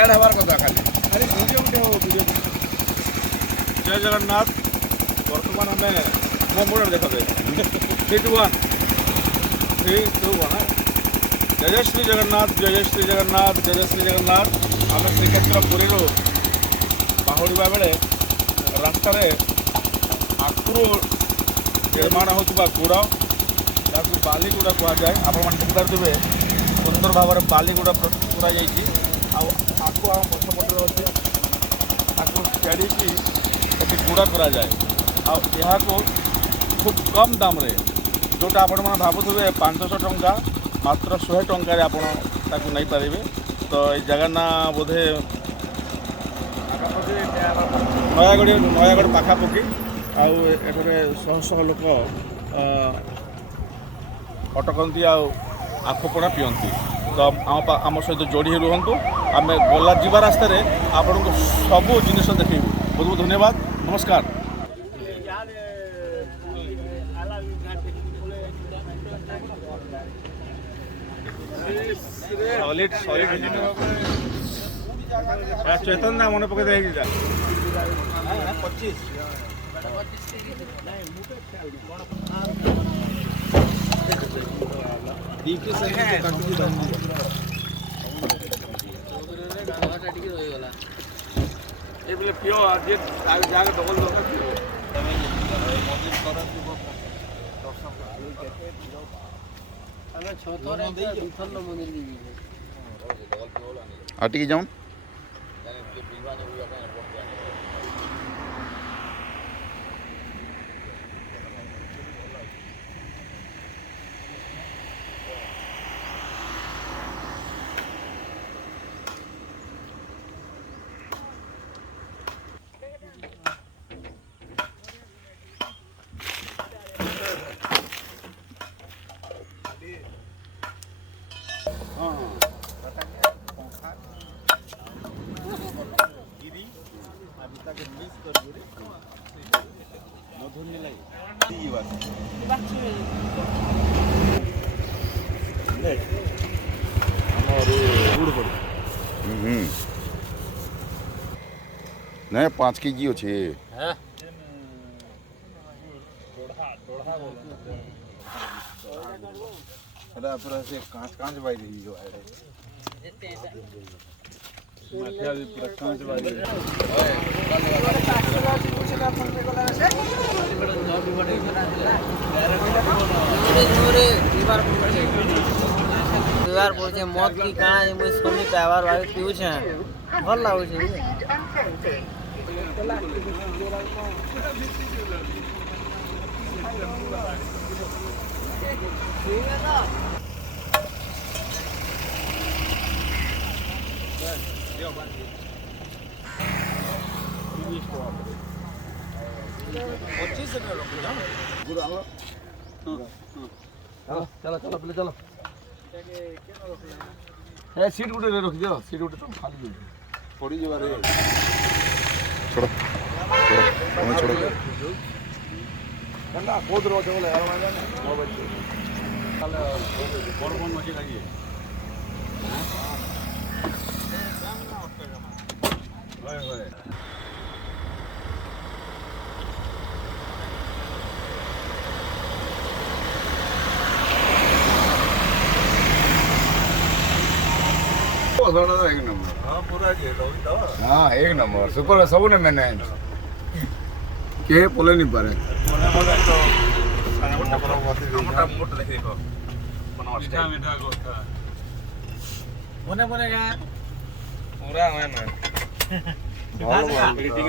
Add हबार कथा खाली खाली वीडियो उठे हो वीडियो जय जगन्नाथ वर्तमान हमें मो मोड़ देखा 3 2 1 जय श्री जगन्नाथ जय श्री जगन्नाथ जय श्री जगन्नाथ आम श्रीक्षेत्र पुरी बाहुड़ा बेले रास्तार आखुरु निर्माण होता गुड़ या बालीगुड़ा कहुए आपण देखिपे सुंदर भाव में बालीगुड़ा प्रस्तुत आम पछपटे अच्छे छाड़ी गुड़ा कराए खूब कम दाम रे जोटा आपण मैंने भावुए 500 टंका मात्र 100 टंकार आपड़ नहीं पारे तो ये जगह ना बोधे नयागढ़ पाखापाखि आठे शह शह लोक अटकती आखपड़ा पियंती तो आम सहित जोड़ी रुहतु आम गला जा रास्त आपन को सबू जिन देखू बहुत बहुत धन्यवाद नमस्कार। सॉलिड चेतन ना मन पकड़ 25 आटिकी जाऊन नहीं 5 केजी अच्छे कांच कांच बाई पूरा कांच बाई पड़े मत की काना मुझे सोनी पाइबार भाई पीऊ छे भल लागू छे चलो चलो पहले चलो सीट गुटे रखी दियो सीट गुटे तो खाली पड़ी जवा रे छोड़ो हमें छोड़ो कंदा कोद रो चले यार माने मोबाइल चल बड़बन मजे लागिए होय होय एक नंबर हां पूरा जी तो हाँ एक नंबर सुपर सब ने मैंने के बोले नहीं पारे मोटा मोटा देखि देखो मीठा मीठा गोथा मने मने पूरा है ना भालो एडिटिंग